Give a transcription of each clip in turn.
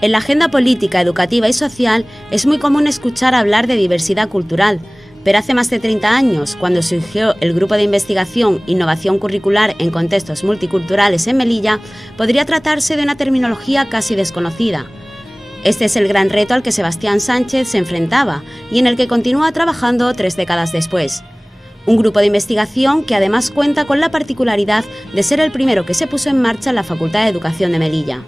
En la agenda política, educativa y social es muy común escuchar hablar de diversidad cultural, pero hace más de 30 años, cuando surgió el Grupo de Investigación Innovación Curricular en Contextos Multiculturales en Melilla, podría tratarse de una terminología casi desconocida. Este es el gran reto al que Sebastián Sánchez se enfrentaba y en el que continúa trabajando 3 décadas después. Un grupo de investigación que además cuenta con la particularidad de ser el primero que se puso en marcha en la Facultad de Educación de Melilla.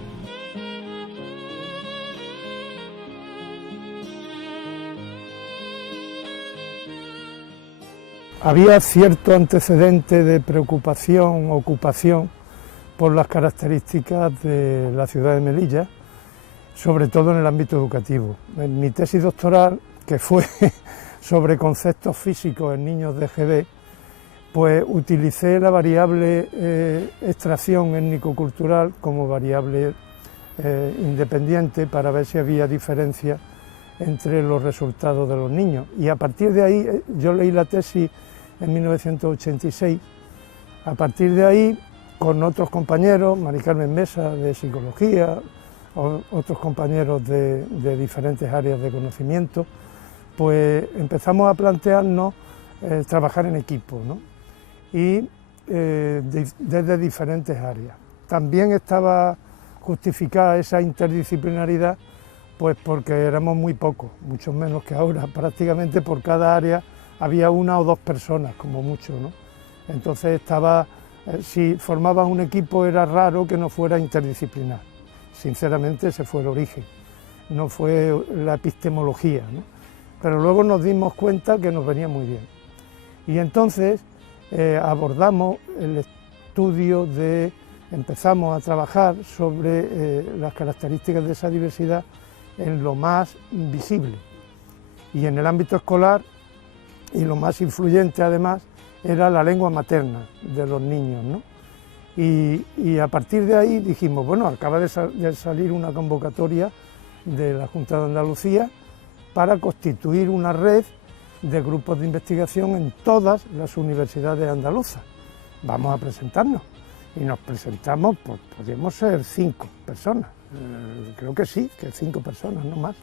Había cierto antecedente de preocupación, ocupación por las características de la ciudad de Melilla, sobre todo en el ámbito educativo. En mi tesis doctoral, que fue sobre conceptos físicos en niños de GB, pues utilicé la variable extracción étnico-cultural como variable independiente para ver si había diferencia entre los resultados de los niños. Y a partir de ahí, yo leí la tesis en 1986, a partir de ahí, con otros compañeros, Mari Carmen Mesa de Psicología, otros compañeros de diferentes áreas de conocimiento, pues empezamos a plantearnos trabajar en equipo, ¿no? Y desde diferentes áreas. También estaba justificada esa interdisciplinaridad, pues porque éramos muy pocos, mucho menos que ahora, prácticamente por cada área había 1 o 2 personas, como mucho, ¿no? Entonces si formabas un equipo era raro que no fuera interdisciplinar. Sinceramente ese fue el origen, no fue la epistemología, ¿no? Pero luego nos dimos cuenta que nos venía muy bien. Y entonces abordamos el estudio empezamos a trabajar sobre las características de esa diversidad en lo más visible. Y en el ámbito escolar, y lo más influyente además, era la lengua materna de los niños, ¿no? Y a partir de ahí dijimos, bueno, acaba de salir una convocatoria de la Junta de Andalucía para constituir una red de grupos de investigación en todas las universidades andaluzas. Vamos a presentarnos. Y nos presentamos, pues podríamos ser 5 personas, creo que sí, que 5 personas, no más.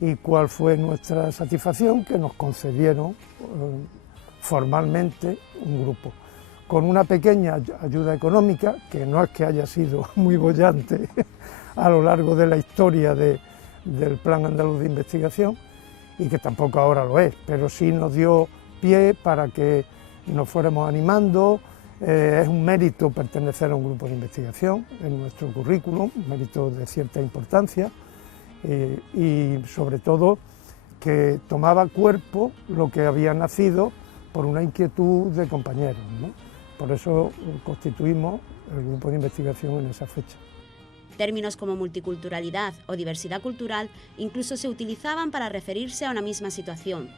¿Y cuál fue nuestra satisfacción? Que nos concedieron formalmente un grupo, con una pequeña ayuda económica, que no es que haya sido muy boyante a lo largo de la historia del Plan Andaluz de Investigación, y que tampoco ahora lo es, pero sí nos dio pie para que nos fuéramos animando. Es un mérito pertenecer a un grupo de investigación en nuestro currículum, un mérito de cierta importancia, y sobre todo que tomaba cuerpo lo que había nacido por una inquietud de compañeros, ¿no? Por eso constituimos el grupo de investigación en esa fecha. Términos como multiculturalidad o diversidad cultural incluso se utilizaban para referirse a una misma situación.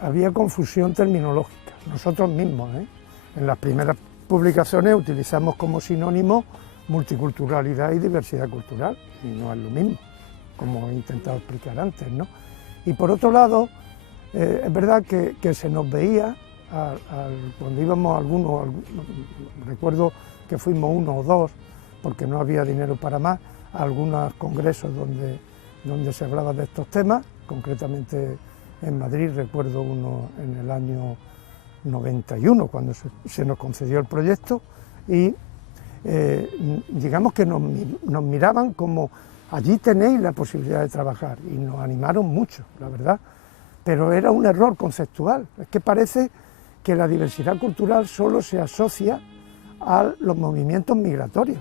Había confusión terminológica, nosotros mismos, En las primeras publicaciones utilizamos como sinónimo multiculturalidad y diversidad cultural, y no es lo mismo, como he intentado explicar antes, ¿no? Y por otro lado, es verdad que se nos veía, cuando íbamos algunos, recuerdo que fuimos 1 o 2, porque no había dinero para más, a algunos congresos donde se hablaba de estos temas, concretamente en Madrid recuerdo uno en el año 91, cuando se nos concedió el proyecto, y digamos que nos miraban como, allí tenéis la posibilidad de trabajar, y nos animaron mucho, la verdad, pero era un error conceptual. Es que parece que la diversidad cultural solo se asocia a los movimientos migratorios,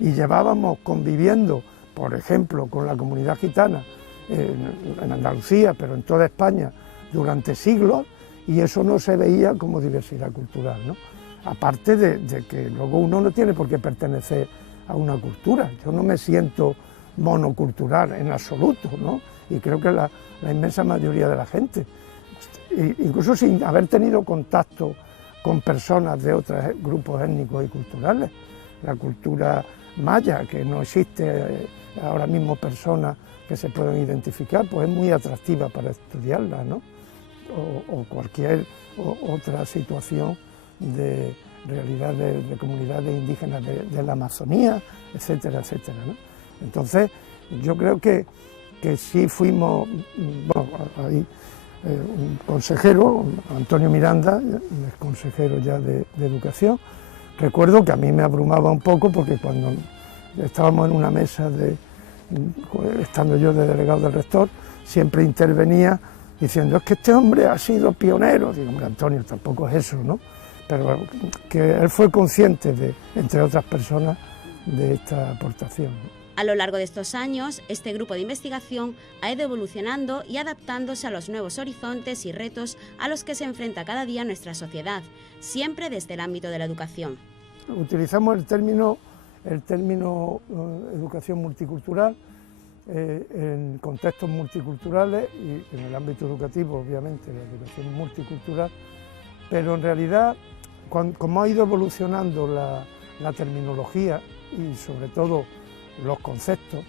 y llevábamos conviviendo, por ejemplo, con la comunidad gitana en Andalucía, pero en toda España, durante siglos, y eso no se veía como diversidad cultural, ¿no? Aparte de que luego uno no tiene por qué pertenecer a una cultura. Yo no me siento monocultural en absoluto, ¿no? Y creo que la inmensa mayoría de la gente, incluso sin haber tenido contacto con personas de otros grupos étnicos y culturales, la cultura maya, que no existe ahora mismo personas que se puedan identificar, pues es muy atractiva para estudiarla, ¿no? O cualquier otra situación de realidades de comunidades indígenas de la Amazonía, etcétera, etcétera, ¿no? Entonces, yo creo que sí fuimos, bueno, ahí un consejero, Antonio Miranda, es consejero ya de Educación. Recuerdo que a mí me abrumaba un poco porque cuando estábamos en una mesa, estando yo de delegado del rector, siempre intervenía diciendo, es que este hombre ha sido pionero. Digo, hombre, Antonio, tampoco es eso, ¿no? Pero que él fue consciente, entre otras personas, de esta aportación. A lo largo de estos años, este grupo de investigación ha ido evolucionando y adaptándose a los nuevos horizontes y retos a los que se enfrenta cada día nuestra sociedad, siempre desde el ámbito de la educación. Utilizamos el término educación multicultural en contextos multiculturales y en el ámbito educativo, obviamente, la educación multicultural, pero en realidad, como ha ido evolucionando la terminología y sobre todo los conceptos,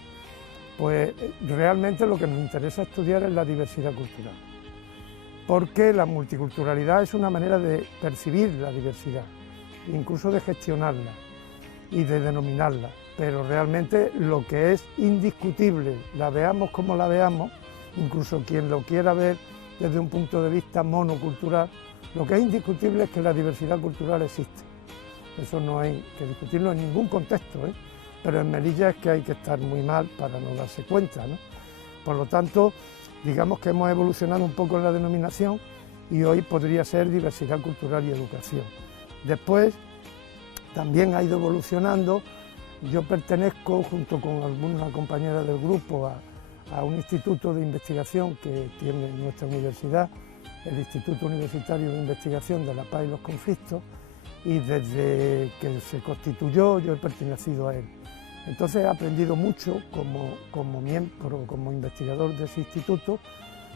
pues realmente lo que nos interesa estudiar es la diversidad cultural, porque la multiculturalidad es una manera de percibir la diversidad, incluso de gestionarla y de denominarla, pero realmente lo que es indiscutible, la veamos como la veamos, incluso quien lo quiera ver desde un punto de vista monocultural, lo que es indiscutible es que la diversidad cultural existe. Eso no hay que discutirlo en ningún contexto, ¿eh? Pero en Melilla es que hay que estar muy mal para no darse cuenta, ¿no? Por lo tanto, digamos que hemos evolucionado un poco en la denominación y hoy podría ser diversidad cultural y educación. Después, también ha ido evolucionando. Yo pertenezco, junto con alguna compañera del grupo, a un instituto de investigación que tiene nuestra universidad, el Instituto Universitario de Investigación de la Paz y los Conflictos, y desde que se constituyó yo he pertenecido a él. Entonces he aprendido mucho como miembro, como investigador de ese instituto,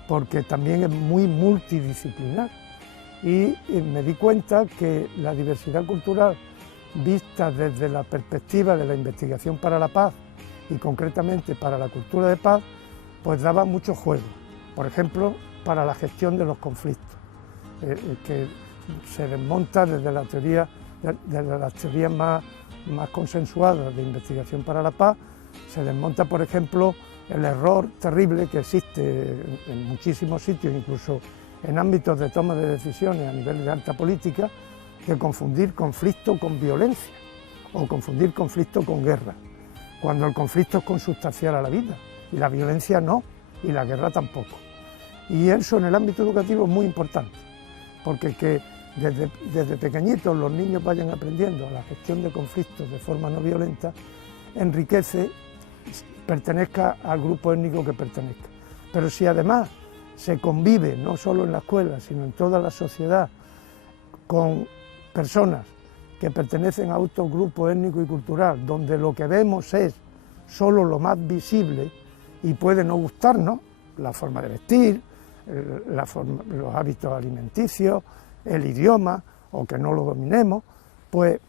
porque también es muy multidisciplinar y me di cuenta que la diversidad cultural vista desde la perspectiva de la investigación para la paz y concretamente para la cultura de paz, pues daba mucho juego. Por ejemplo, para la gestión de los conflictos, que se desmonta desde la teoría, desde las teorías más consensuadas de investigación para la paz, se desmonta, por ejemplo, el error terrible que existe en muchísimos sitios, incluso en ámbitos de toma de decisiones a nivel de alta política, de confundir conflicto con violencia o confundir conflicto con guerra, cuando el conflicto es consustancial a la vida y la violencia no, y la guerra tampoco. Y eso en el ámbito educativo es muy importante, porque que desde pequeñitos los niños vayan aprendiendo a la gestión de conflictos de forma no violenta, enriquece, pertenezca al grupo étnico que pertenezca. Pero si además se convive, no solo en la escuela, sino en toda la sociedad, con personas que pertenecen a otro grupo étnico y cultural, donde lo que vemos es solo lo más visible y puede no gustarnos, la forma de vestir, los hábitos alimenticios, el idioma, o que no lo dominemos, pues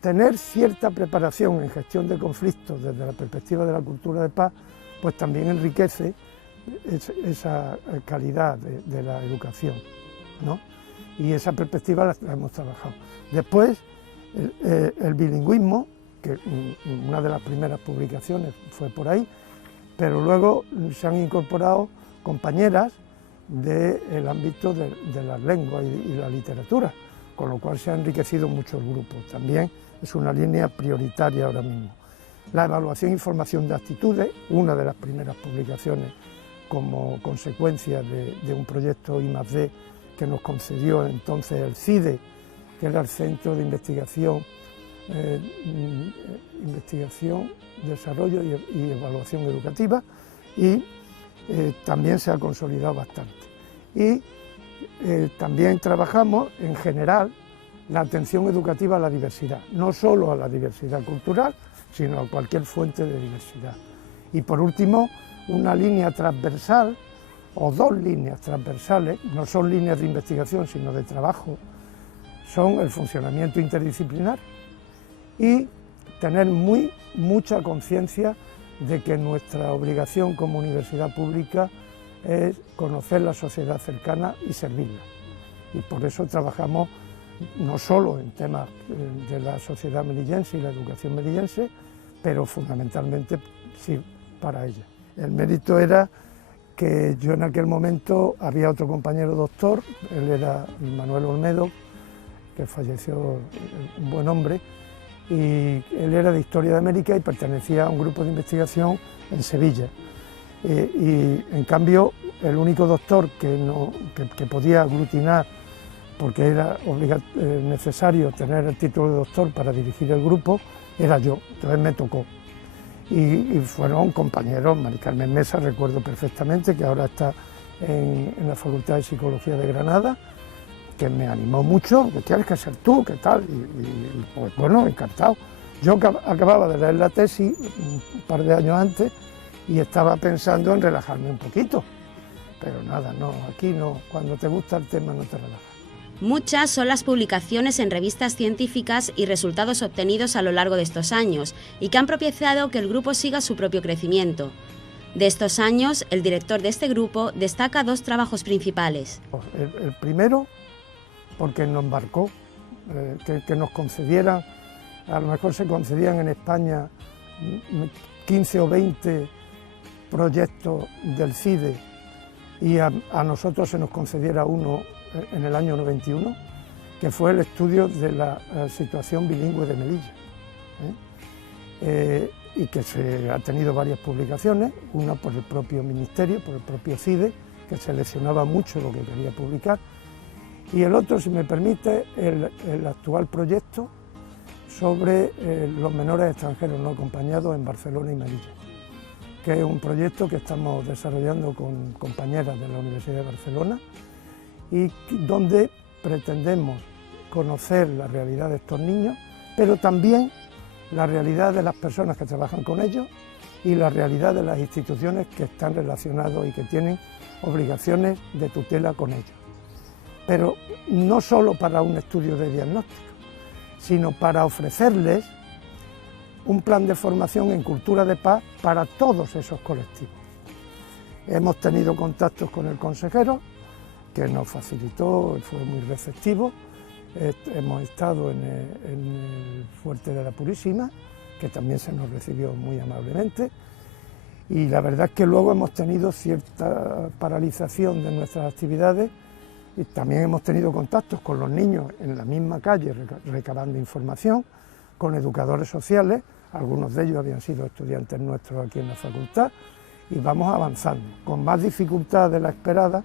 tener cierta preparación en gestión de conflictos desde la perspectiva de la cultura de paz, pues también enriquece esa calidad de la educación, ¿no? Y esa perspectiva la hemos trabajado. Después, el bilingüismo, que una de las primeras publicaciones fue por ahí, pero luego se han incorporado compañeras del ámbito de las lenguas y la literatura, con lo cual se ha enriquecido mucho el grupo. También es una línea prioritaria ahora mismo. La evaluación y formación de actitudes, una de las primeras publicaciones como consecuencia de un proyecto I+D que nos concedió entonces el CIDE, que era el Centro de Investigación, Desarrollo y Evaluación Educativa, y también se ha consolidado bastante. Y también trabajamos en general la atención educativa a la diversidad, no solo a la diversidad cultural, sino a cualquier fuente de diversidad. Y por último, una línea transversal, o dos líneas transversales, no son líneas de investigación, sino de trabajo, son el funcionamiento interdisciplinar y tener mucha conciencia de que nuestra obligación como universidad pública es conocer la sociedad cercana y servirla. Y por eso trabajamos no solo en temas de la sociedad melillense y la educación melillense, pero fundamentalmente sí para ella. El mérito era que yo en aquel momento había otro compañero doctor, él era Manuel Olmedo, que falleció, un buen hombre, y él era de Historia de América y pertenecía a un grupo de investigación en Sevilla. Y en cambio el único doctor que podía aglutinar, porque era necesario tener el título de doctor para dirigir el grupo, era yo, entonces me tocó. Y fueron compañeros, Mari Carmen Mesa, recuerdo perfectamente, que ahora está en la Facultad de Psicología de Granada, que me animó mucho, que tienes que ser tú, qué tal, y pues bueno, encantado. Yo acababa de leer la tesis un par de años antes y estaba pensando en relajarme un poquito, pero nada, no, aquí no, cuando te gusta el tema no te relajas. Muchas son las publicaciones en revistas científicas y resultados obtenidos a lo largo de estos años y que han propiciado que el grupo siga su propio crecimiento. De estos años, el director de este grupo destaca dos trabajos principales. El primero, porque nos embarcó, que nos concedieran, a lo mejor se concedían en España 15 o 20 proyectos del CIDE y a nosotros se nos concediera uno en el año 91, que fue el estudio de la situación bilingüe de Melilla, y que se ha tenido varias publicaciones, una por el propio Ministerio, por el propio CIDE, que seleccionaba mucho lo que quería publicar, y el otro, si me permite, el actual proyecto sobre los menores extranjeros no acompañados en Barcelona y Melilla, que es un proyecto que estamos desarrollando con compañeras de la Universidad de Barcelona y donde pretendemos conocer la realidad de estos niños, pero también la realidad de las personas que trabajan con ellos y la realidad de las instituciones que están relacionadas y que tienen obligaciones de tutela con ellos. Pero no solo para un estudio de diagnóstico, sino para ofrecerles un plan de formación en cultura de paz para todos esos colectivos. Hemos tenido contactos con el consejero, que nos facilitó, fue muy receptivo. Hemos estado en el Fuerte de la Purísima, que también se nos recibió muy amablemente, y la verdad es que luego hemos tenido cierta paralización de nuestras actividades y también hemos tenido contactos con los niños en la misma calle recabando información, con educadores sociales, algunos de ellos habían sido estudiantes nuestros aquí en la facultad, y vamos avanzando, con más dificultad de la esperada,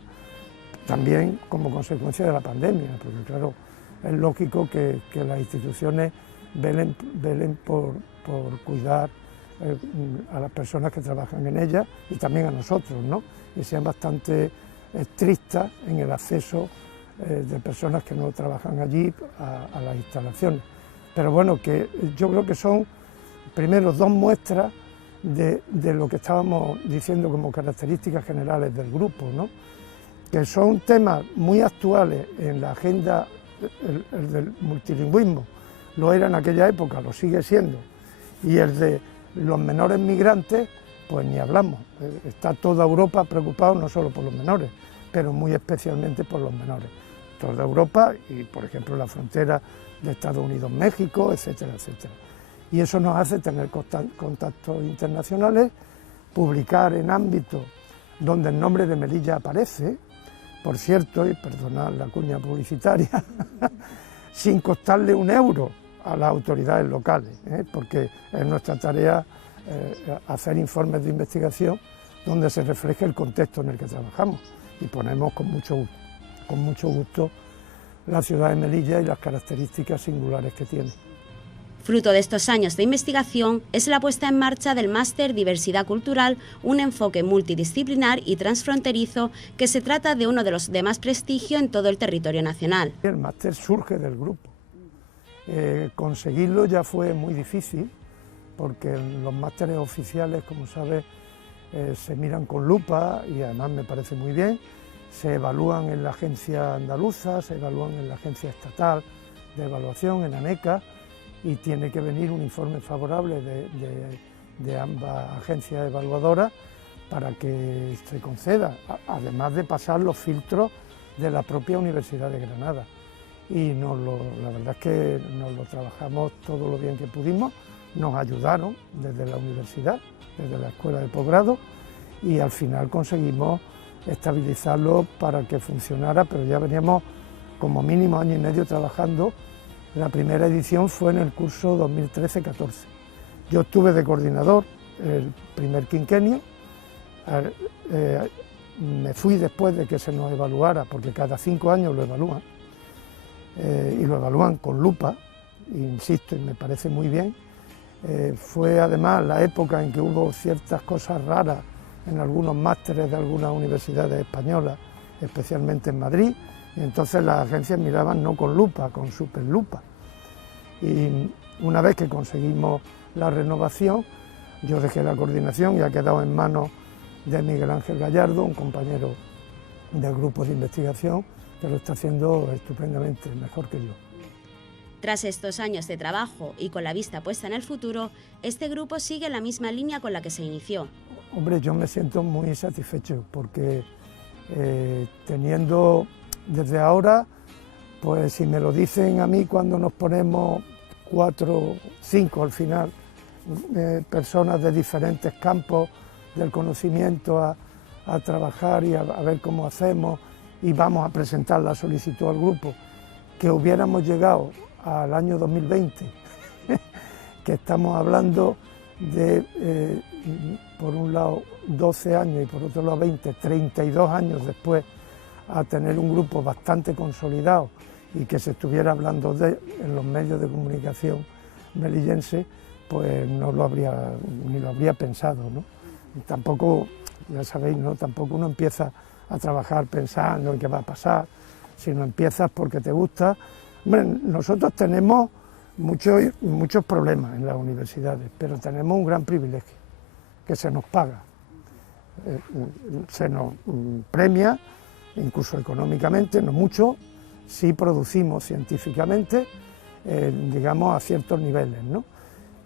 también como consecuencia de la pandemia, porque claro, es lógico que las instituciones velen por cuidar a las personas que trabajan en ellas y también a nosotros, ¿no? Y sean bastante estrictas en el acceso de personas que no trabajan allí a las instalaciones. Pero bueno, que yo creo que son primero dos muestras de lo que estábamos diciendo como características generales del grupo, ¿no? Que son temas muy actuales en la agenda, el del multilingüismo, lo era en aquella época, lo sigue siendo, y el de los menores migrantes, pues ni hablamos, está toda Europa preocupada no solo por los menores, pero muy especialmente por los menores, toda Europa y por ejemplo la frontera de Estados Unidos-México, etcétera, etcétera. Y eso nos hace tener contactos internacionales, publicar en ámbitos donde el nombre de Melilla aparece, por cierto, y perdonad la cuña publicitaria, sin costarle un euro a las autoridades locales, porque es nuestra tarea hacer informes de investigación donde se refleje el contexto en el que trabajamos y ponemos con mucho gusto la ciudad de Melilla y las características singulares que tiene. Fruto de estos años de investigación es la puesta en marcha del Máster Diversidad Cultural, un enfoque multidisciplinar y transfronterizo que se trata de uno de los de más prestigio en todo el territorio nacional. El máster surge del grupo. Conseguirlo ya fue muy difícil porque los másteres oficiales, como sabes, se miran con lupa y además me parece muy bien, se evalúan en la agencia andaluza, se evalúan en la agencia estatal de evaluación, en ANECA, y tiene que venir un informe favorable de ambas agencias evaluadoras para que se conceda, además de pasar los filtros de la propia Universidad de Granada. y la verdad es que nos lo trabajamos todo lo bien que pudimos, nos ayudaron desde la universidad, desde la escuela de posgrado, y al final conseguimos estabilizarlo para que funcionara, pero ya veníamos como mínimo año y medio trabajando. La primera edición fue en el curso 2013-14. Yo estuve de coordinador el primer quinquenio, me fui después de que se nos evaluara, porque cada 5 años lo evalúan, y lo evalúan con lupa, insisto, y me parece muy bien. Fue además la época en que hubo ciertas cosas raras en algunos másteres de algunas universidades españolas, especialmente en Madrid, y entonces las agencias miraban no con lupa, con superlupa. Y una vez que conseguimos la renovación, yo dejé la coordinación y ha quedado en manos de Miguel Ángel Gallardo, un compañero del grupo de investigación, que lo está haciendo estupendamente, mejor que yo. Tras estos años de trabajo y con la vista puesta en el futuro, este grupo sigue la misma línea con la que se inició. Hombre, yo me siento muy satisfecho porque teniendo desde ahora, pues si me lo dicen a mí cuando nos ponemos 4, 5 al final, personas de diferentes campos del conocimiento a trabajar y a ver cómo hacemos y vamos a presentar la solicitud al grupo, que hubiéramos llegado al año 2020, que estamos hablando de, por un lado, 12 años y por otro lado 20, 32 años después, a tener un grupo bastante consolidado y que se estuviera hablando en los medios de comunicación melillense, pues no lo habría, ni lo habría pensado, ¿no? Y tampoco, ya sabéis, ¿no? Tampoco uno empieza a trabajar pensando en qué va a pasar, sino empiezas porque te gusta. Hombre, nosotros tenemos muchos problemas en las universidades, pero tenemos un gran privilegio, que se nos paga, se nos premia, incluso económicamente, no mucho, si producimos científicamente, digamos, a ciertos niveles, ¿no?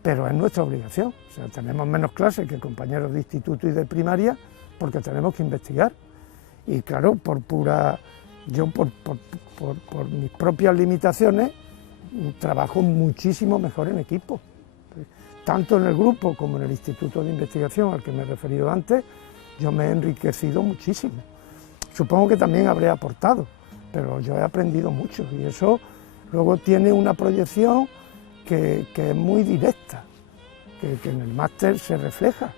Pero es nuestra obligación, o sea, tenemos menos clases que compañeros de instituto y de primaria porque tenemos que investigar. Y claro, por mis propias limitaciones, trabajo muchísimo mejor en equipo. Tanto en el grupo como en el Instituto de Investigación al que me he referido antes, yo me he enriquecido muchísimo. Supongo que también habré aportado, pero yo he aprendido mucho y eso luego tiene una proyección que es muy directa, que en el máster se refleja,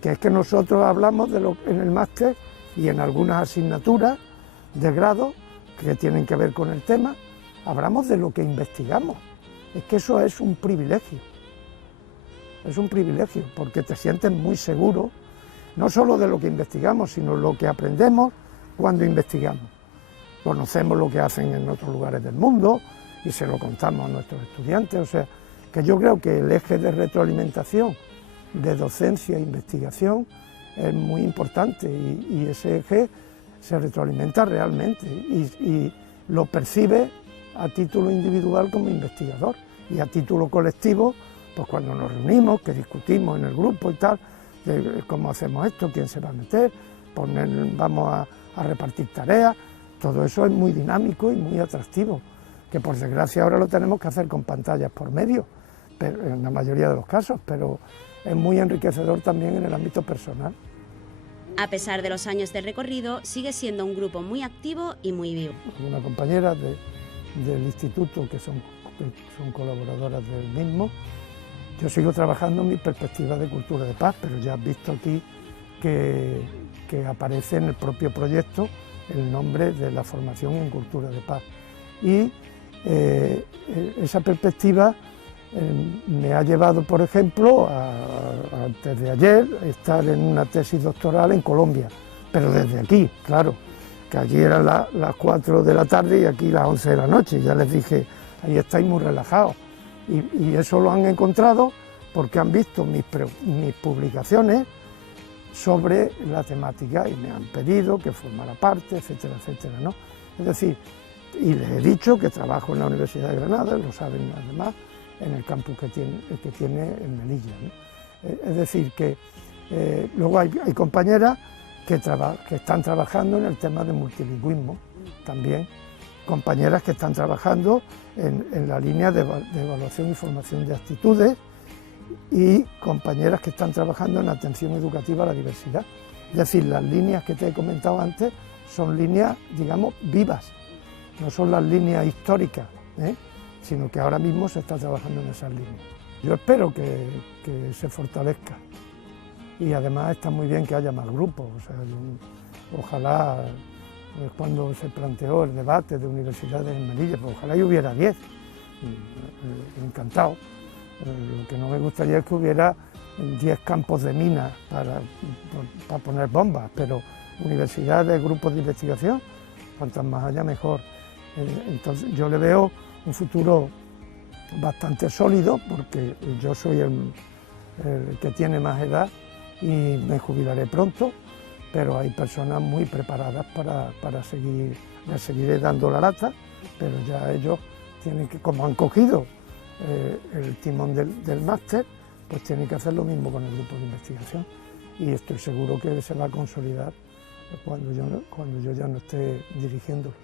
que es que nosotros hablamos en el máster y en algunas asignaturas de grado que tienen que ver con el tema, hablamos de lo que investigamos. Es que eso es un privilegio porque te sientes muy seguro, no solo de lo que investigamos, sino lo que aprendemos cuando investigamos. Conocemos lo que hacen en otros lugares del mundo y se lo contamos a nuestros estudiantes, o sea, que yo creo que el eje de retroalimentación de docencia e investigación es muy importante y ese eje se retroalimenta realmente y lo percibe a título individual como investigador y a título colectivo, pues cuando nos reunimos, que discutimos en el grupo y tal, de cómo hacemos esto, quién se va a meter, vamos a repartir tareas, todo eso es muy dinámico y muy atractivo, que por desgracia ahora lo tenemos que hacer con pantallas por medio, pero, en la mayoría de los casos, pero es muy enriquecedor también en el ámbito personal. A pesar de los años de recorrido, sigue siendo un grupo muy activo y muy vivo. Una compañera del instituto que son colaboradoras del mismo. Yo sigo trabajando en mi perspectiva de cultura de paz, pero ya has visto aquí que aparece en el propio proyecto el nombre de la formación en cultura de paz. Y esa perspectiva me ha llevado, por ejemplo, antes de ayer, a estar en una tesis doctoral en Colombia, pero desde aquí, claro, que allí eran las 4 de la tarde y aquí las 11 de la noche, y ya les dije, ahí estáis muy relajados, y eso lo han encontrado porque han visto mis publicaciones sobre la temática y me han pedido que formara parte, etcétera, etcétera, ¿no? Es decir, y les he dicho que trabajo en la Universidad de Granada, lo saben además, en el campus que tiene en Melilla, ¿no? Es decir, que luego hay compañeras que están trabajando en el tema de multilingüismo también, compañeras que están trabajando en la línea de evaluación y formación de actitudes y compañeras que están trabajando en atención educativa a la diversidad. Es decir, las líneas que te he comentado antes son líneas, digamos, vivas, no son las líneas históricas, sino que ahora mismo se está trabajando en esas líneas. Yo espero que se fortalezca y además está muy bien que haya más grupos, o sea, ojalá, cuando se planteó el debate de universidades en Melilla, pues ojalá y hubiera 10, encantado. Lo que no me gustaría es que hubiera 10 campos de minas para poner bombas, pero universidades, grupos de investigación, cuantas más haya mejor. Entonces yo le veo un futuro bastante sólido, porque yo soy el que tiene más edad y me jubilaré pronto, pero hay personas muy preparadas para seguir, les seguiré dando la lata, pero ya ellos tienen que, como han cogido el timón del máster, pues tienen que hacer lo mismo con el grupo de investigación, y estoy seguro que se va a consolidar cuando yo ya no esté dirigiéndolo.